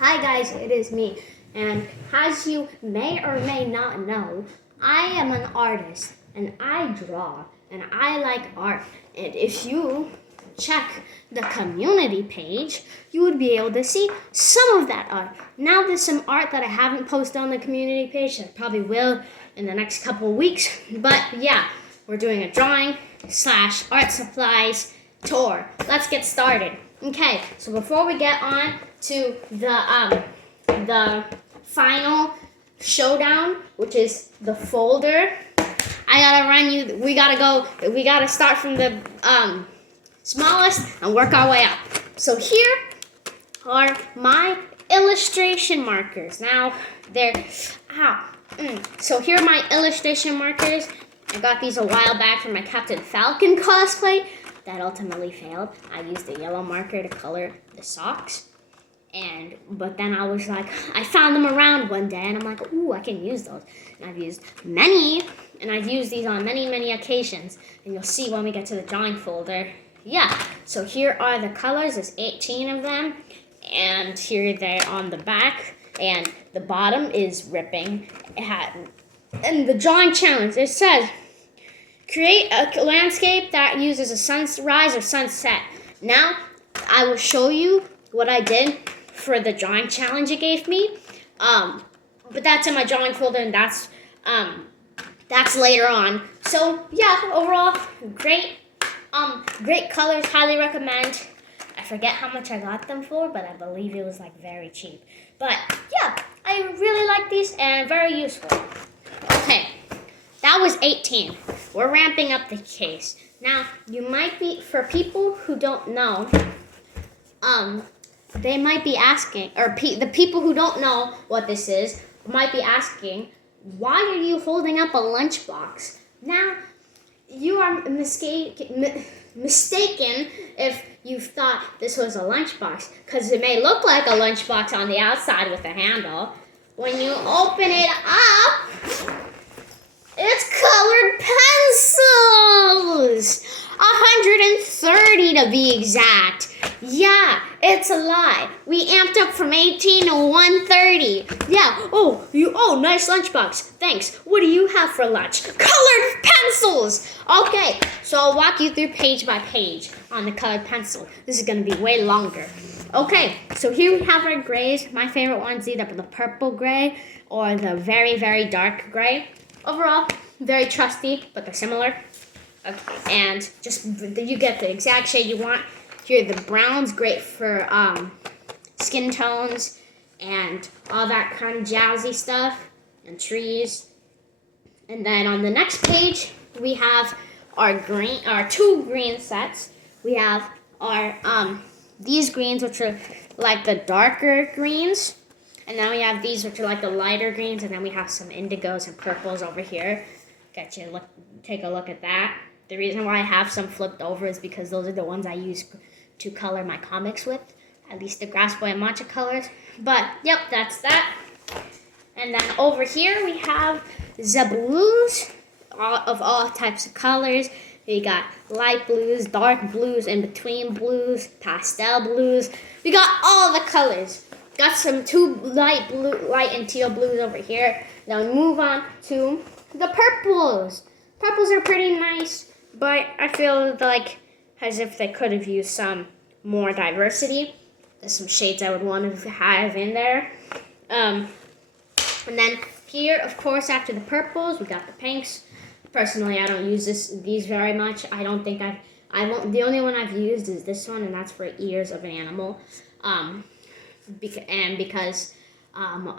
Hi guys, it is me, and as you may or may not know, I am an artist, and I draw, and I like art, and if you check the community page, you would be able to see some of that art. Now there's some art that I haven't posted on the community page, that I probably will in the next couple of weeks, but yeah, we're doing a drawing / art supplies tour. Let's get started. Okay, so before we get on to the final showdown, which is the folder, we gotta start from the smallest and work our way up. So here are my illustration markers. Now so here are my illustration markers. I got these a while back from my Captain Falcon cosplay. That ultimately failed. I used a yellow marker to color the socks. But then I was like, I found them around one day and I'm like, ooh, I can use those. And I've used these on many occasions. And you'll see when we get to the drawing folder. Yeah, so here are the colors. There's 18 of them. And here they're on the back. And the bottom is ripping. And the drawing challenge, it says, create a landscape that uses a sunrise or sunset. Now, I will show you what I did for the drawing challenge it gave me. But that's in my drawing folder, and that's later on. So yeah, overall, great colors. Highly recommend. I forget how much I got them for, but I believe it was like very cheap. But yeah, I really like these and very useful. Okay. That was 18. We're ramping up the case. Now, you might be, for people who don't know, they might be asking, or the people who don't know what this is, might be asking, why are you holding up a lunchbox? Now, you are mistaken if you thought this was a lunchbox, because it may look like a lunchbox on the outside with a handle. When you open it up, it's colored pencils! 130 to be exact. Yeah, it's a lie. We amped up from 18 to 130. Yeah, nice lunchbox. Thanks. What do you have for lunch? Colored pencils! Okay, so I'll walk you through page by page on the colored pencil. This is going to be way longer. Okay, so here we have our grays. My favorite one's either the purple gray or the very, very dark gray. Overall, very trusty, but they're similar. Okay, and just you get the exact shade you want. Here, the brown's great for skin tones and all that kind of jazzy stuff and trees. And then on the next page, we have our two green sets. We have our these greens, which are like the darker greens. And then we have these, which are like the lighter greens, and then we have some indigos and purples over here. Take a look at that. The reason why I have some flipped over is because those are the ones I use to color my comics with, at least the Grass Boy and Matcha colors. But, yep, that's that. And then over here we have the blues of all types of colors. We got light blues, dark blues, in-between blues, pastel blues. We got all the colors. Got some two light and teal blues over here. Now we move on to the purples. Purples are pretty nice, but I feel like as if they could have used some more diversity. There's some shades I would want to have in there. And then here, of course, after the purples, we got the pinks. Personally, I don't use these very much. I don't think the only one I've used is this one, and that's for ears of an animal. Because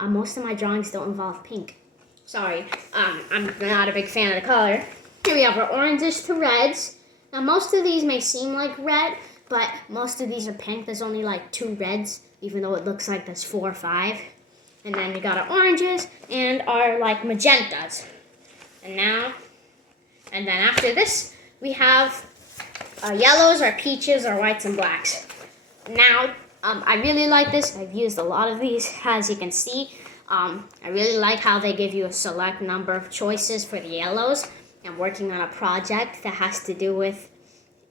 most of my drawings don't involve pink. Sorry, I'm not a big fan of the color. Here we have our oranges to reds. Now most of these may seem like red, but most of these are pink. There's only like 2 reds, even though it looks like there's 4 or 5. And then we got our oranges and our like magentas. And then after this, we have our yellows, our peaches, our whites, and blacks. Now, I really like this. I've used a lot of these, as you can see. I really like how they give you a select number of choices for the yellows. I'm working on a project that has to do with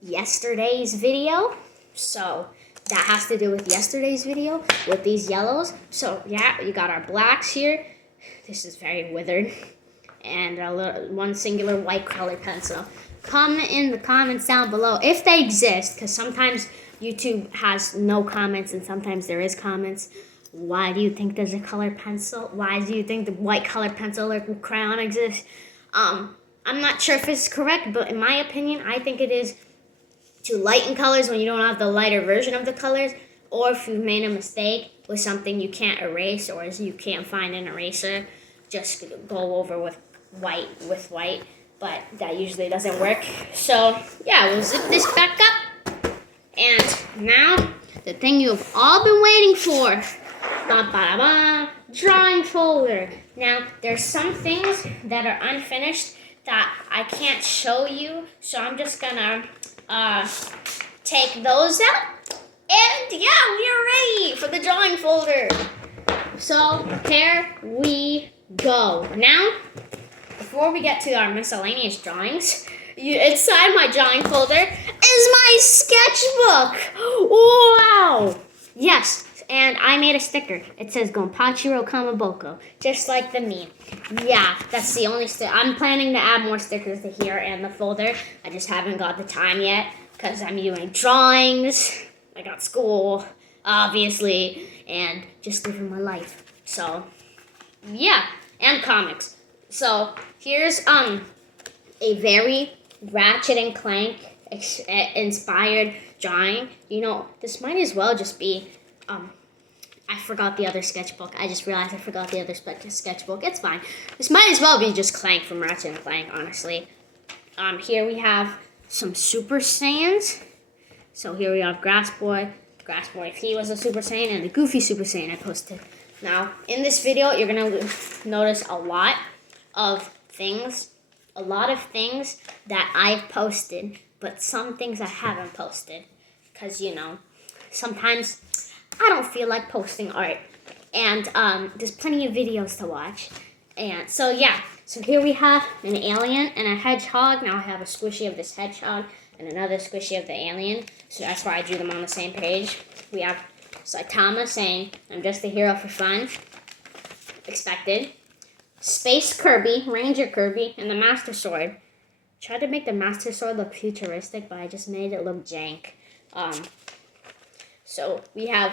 yesterday's video. So that has to do with yesterday's video with these yellows. So yeah, you got our blacks here. This is very withered. And one singular white color pencil. Comment in the comments down below if they exist, because sometimes YouTube has no comments and sometimes there is comments. Why do you think there's a colored pencil? Why do you think the white colored pencil or crayon exists? I'm not sure if it's correct, but in my opinion, I think it is to lighten colors when you don't have the lighter version of the colors, or if you've made a mistake with something you can't erase or you can't find an eraser, just go over with white, but that usually doesn't work. So yeah, we'll zip this back up. And now, the thing you've all been waiting for. Drawing folder. Now, there's some things that are unfinished that I can't show you, so I'm just gonna take those out. And yeah, we are ready for the drawing folder. So here we go. Now, before we get to our miscellaneous drawings, inside my drawing folder is my sketchbook. Wow. Yes, and I made a sticker. It says Gonpachiro Kamaboko, just like the meme. Yeah, that's the only sticker. I'm planning to add more stickers to here and the folder. I just haven't got the time yet because I'm doing drawings. I got school, obviously, and just living my life. So, yeah, and comics. So, here's a very Ratchet and Clank inspired drawing. You know, this might as well just be, I forgot the other sketchbook. I just realized I forgot the other sketchbook. It's fine. This might as well be just Clank from Ratchet and Clank, honestly. Here we have some Super Saiyans. So here we have Grass Boy, if he was a Super Saiyan, and the Goofy Super Saiyan I posted. Now, in this video, you're going to notice a lot of things that I've posted, but some things I haven't posted. Because, you know, sometimes I don't feel like posting art. And there's plenty of videos to watch. And so, yeah. So here we have an alien and a hedgehog. Now I have a squishy of this hedgehog and another squishy of the alien. So that's why I drew them on the same page. We have Saitama saying, I'm just a hero for fun. Expected. Space Kirby, Ranger Kirby, and the Master Sword. Tried to make the Master Sword look futuristic, but I just made it look jank. So we have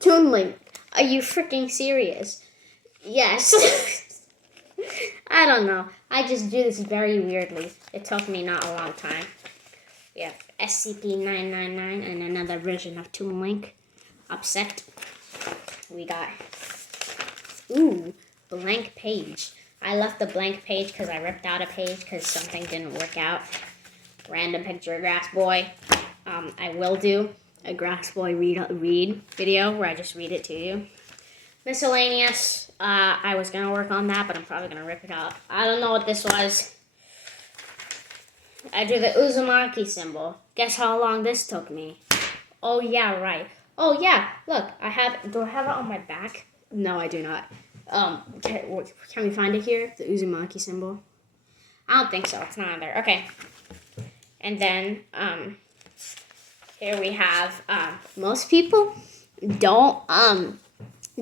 Toon Link. Are you freaking serious? Yes. I don't know. I just do this very weirdly. It took me not a long time. We have SCP-999 and another version of Toon Link. Upset. We got, blank page. I left the blank page because I ripped out a page because something didn't work out. Random picture of Grass Boy. I will do a Grass Boy read video where I just read it to you. Miscellaneous. I was going to work on that, but I'm probably going to rip it out. I don't know what this was. I drew the Uzumaki symbol. Guess how long this took me? Oh, yeah, right. Oh, yeah, look. Do I have it on my back? No, I do not. Can we find it here? The Uzumaki symbol? I don't think so. It's not on there. Okay. And then, here we have, most people don't,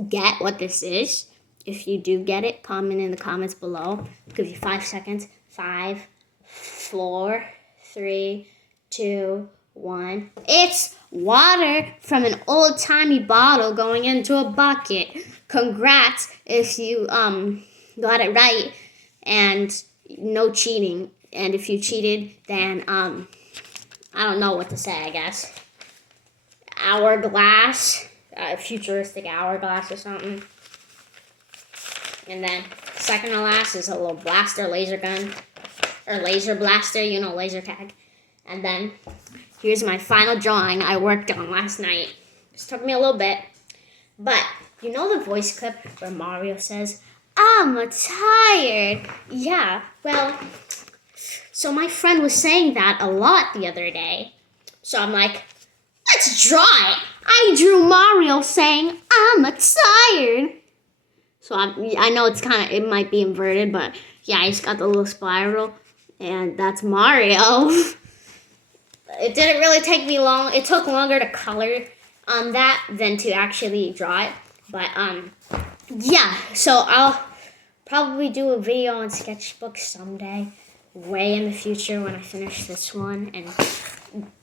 get what this is. If you do get it, comment in the comments below. I'll give you 5 seconds. 5, 4, 3, 2, 1. It's water from an old-timey bottle going into a bucket. Congrats if you got it right, and no cheating. And if you cheated, then I don't know what to say, I guess. Hourglass, futuristic hourglass or something. And then second to last is a little blaster, laser gun, or laser blaster, you know, laser tag. And then here's my final drawing I worked on last night. This took me a little bit, but you know the voice clip where Mario says, I'm tired. Yeah, well, so my friend was saying that a lot the other day. So I'm like, let's draw it. I drew Mario saying, I'm tired. So I know it might be inverted, but yeah, I just got the little spiral, and that's Mario. It didn't really take me long. It took longer to color on that than to actually draw it. But yeah, so I'll probably do a video on sketchbooks someday, way in the future when I finish this one. And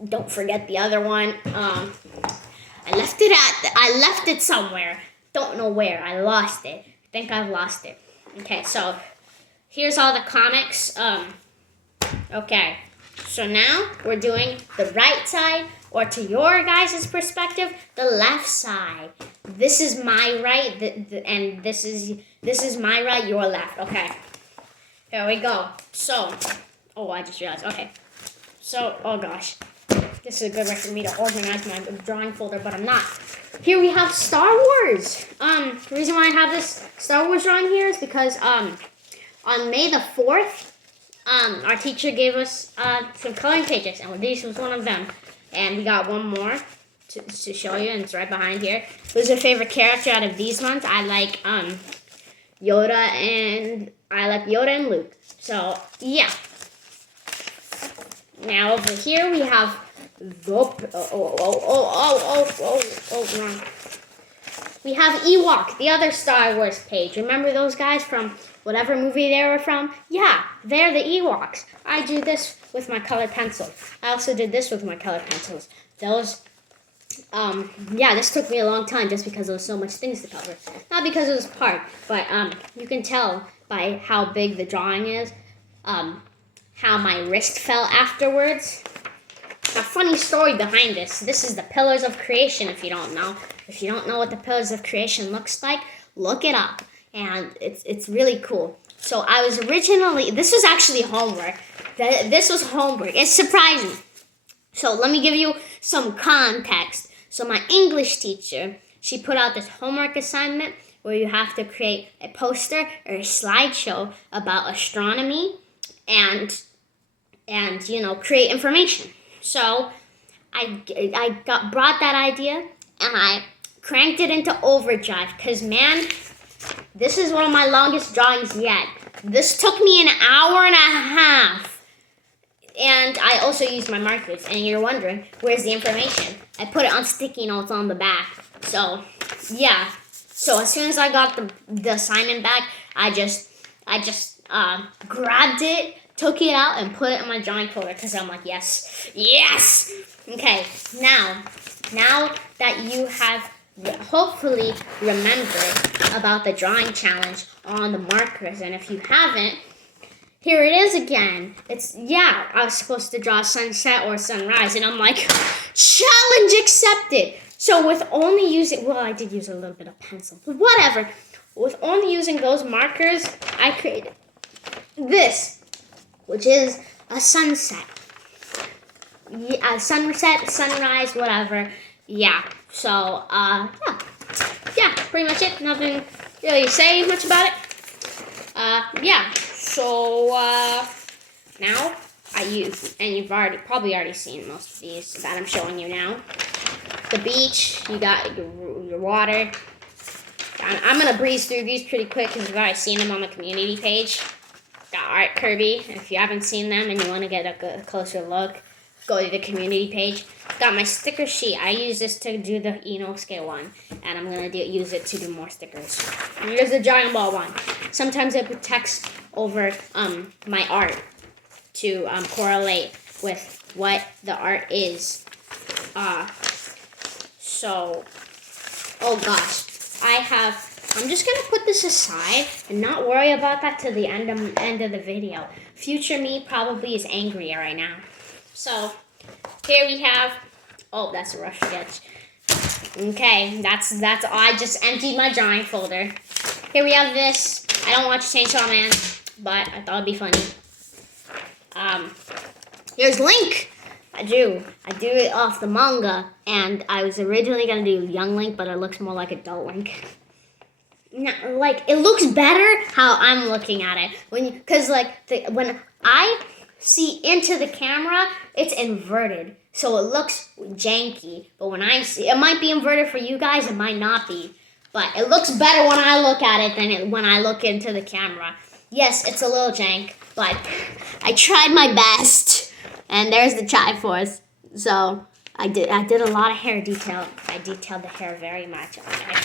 don't forget the other one. I left it somewhere. Don't know where. I lost it. I think I've lost it. Okay, so here's all the comics. Okay, so now we're doing the right side, or to your guys' perspective, the left side. This is my right, and this is my right, your left. Okay, here we go. So, oh, I just realized. Okay, so, oh gosh. This is a good way for me to organize my drawing folder, but I'm not. Here we have Star Wars. The reason why I have this Star Wars drawing here is because on May the 4th, our teacher gave us some coloring pages, and this was one of them. And we got one more to show you, and it's right behind here. Who's your favorite character out of these ones? I like Yoda and Luke. So yeah. Now over here we have we have Ewok, the other Star Wars page. Remember those guys from whatever movie they were from? Yeah, they're the Ewoks. I do this with my colored pencil. I also did this with my colored pencils. Those, yeah, this took me a long time just because there was so much things to cover. Not because it was hard, but you can tell by how big the drawing is, how my wrist fell afterwards. A funny story behind this. This is the Pillars of Creation, if you don't know. If you don't know what the Pillars of Creation looks like, look it up. And it's really cool. So I was originally, this was actually homework. This was homework. It's surprising. So let me give you some context. So my English teacher, she put out this homework assignment where you have to create a poster or a slideshow about astronomy and you know, create information. So I brought that idea and I cranked it into overdrive because, man, this is one of my longest drawings yet. This took me an hour and a half. And I also used my markers. And you're wondering, where's the information? I put it on sticky notes on the back. So, yeah. So as soon as I got the assignment back, I just grabbed it, took it out, and put it in my drawing folder because I'm like, yes, yes. Okay, now that you have hopefully remembered about the drawing challenge on the markers, and if you haven't, here it is again. It's, yeah, I was supposed to draw sunset or sunrise, and I'm like, challenge accepted. So with only using, well, I did use a little bit of pencil, but whatever. With only using those markers, I created this, which is a sunset. Yeah, sunset, sunrise, whatever. Yeah, so, yeah, pretty much it. Nothing really to say much about it. Yeah, so, now I use, and you've probably already seen most of these that I'm showing you now. The beach, you got your water. I'm going to breeze through these pretty quick because you've already seen them on the community page. Got Art Kirby. If you haven't seen them and you want to get a closer look, go to the community page. Got my sticker sheet. I use this to do the Inosuke one, and I'm going to use it to do more stickers. And here's the Dragon Ball one. Sometimes I put text over my art to correlate with what the art is. So, oh gosh. I'm just going to put this aside and not worry about that till the end of the video. Future me probably is angry right now. So, here we have, oh, that's a rough sketch. Okay, that's all. I just emptied my drawing folder. Here we have this. I don't watch Chainsaw Man, but I thought it'd be funny. Here's Link. I do it off the manga, and I was originally going to do Young Link, but it looks more like Adult Link. No, like, it looks better how I'm looking at it. When I see into the camera, it's inverted, so it looks janky. But when I see, it might be inverted for you guys, it might not be. But it looks better when I look at it than when I look into the camera. Yes, it's a little jank, but I tried my best. And there's the Triforce. So, I did a lot of hair detail. I detailed the hair very much. Okay.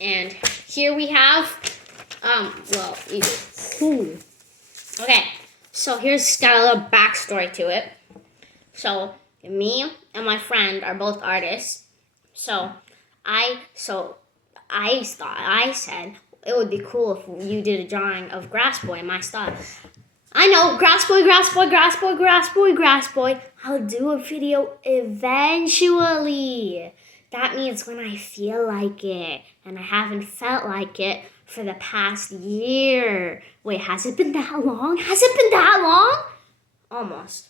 And here we have, okay, so here's got a little backstory to it. So me and my friend are both artists. So I said it would be cool if you did a drawing of Grass Boy in my style. I know, Grass Boy. I'll do a video eventually. That means when I feel like it, and I haven't felt like it for the past year. Wait, has it been that long? Almost.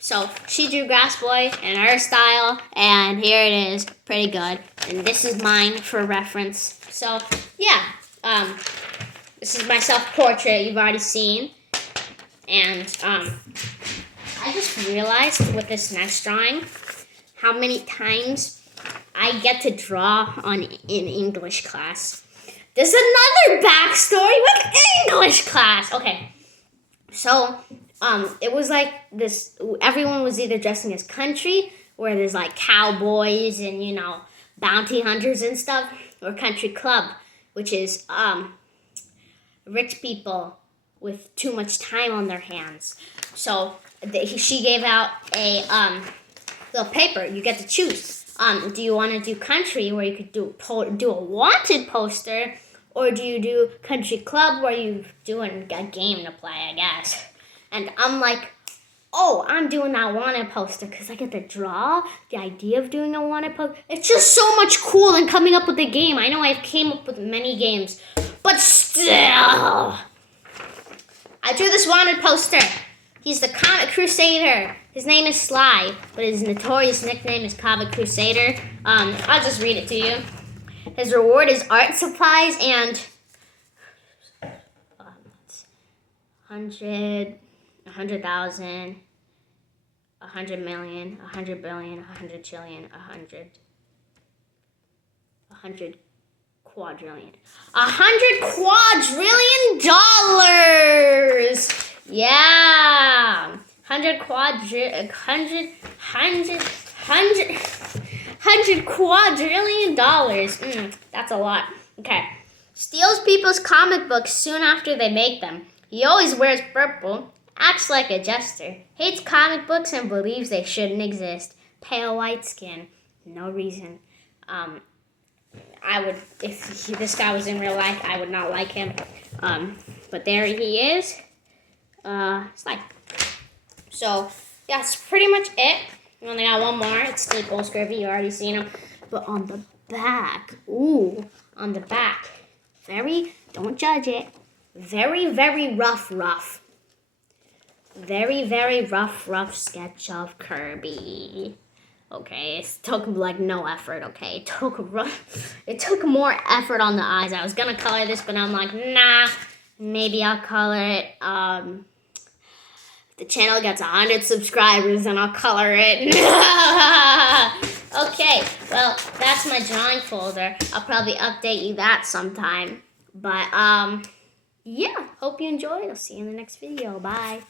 So she drew Grass Boy in her style, and here it is, pretty good. And this is mine for reference. So yeah, this is my self-portrait you've already seen. And I just realized with this next drawing how many times I get to draw in English class. There's another backstory with English class. Okay, so it was like this. Everyone was either dressing as country, where there's like cowboys and bounty hunters and stuff, or country club, which is rich people with too much time on their hands. So she gave out a little paper. You get to choose. Do you want to do country, where you could do a wanted poster, or do you do country club, where you do a game to play, I guess? And I'm like, oh, I'm doing that wanted poster because I get to draw. The idea of doing a wanted poster, it's just so much cooler than coming up with a game. I know I've came up with many games, but still. I drew this wanted poster. He's the Comic Crusader. His name is Sly, but his notorious nickname is Comic Crusader. I'll just read it to you. His reward is art supplies and 100,000, 100 million, 100 billion, 100 trillion, 100 quadrillion. $100 quadrillion! Yeah! 100 quadrillion dollars. That's a lot. Okay. Steals people's comic books soon after they make them. He always wears purple. Acts like a jester. Hates comic books and believes they shouldn't exist. Pale white skin. No reason. If this guy was in real life, I would not like him. But there he is. It's like, so yeah, that's pretty much it. We only got one more. It's Staple Scrivy. You already seen him. But on the back, on the back, don't judge it. Very, very rough. Very, very rough sketch of Kirby. Okay, it took like no effort, okay? It took more effort on the eyes. I was gonna color this, but I'm like, nah, maybe I'll color it. If the channel gets 100 subscribers, then I'll color it. Okay, well, that's my drawing folder. I'll probably update you that sometime. But, yeah, hope you enjoyed. I'll see you in the next video. Bye.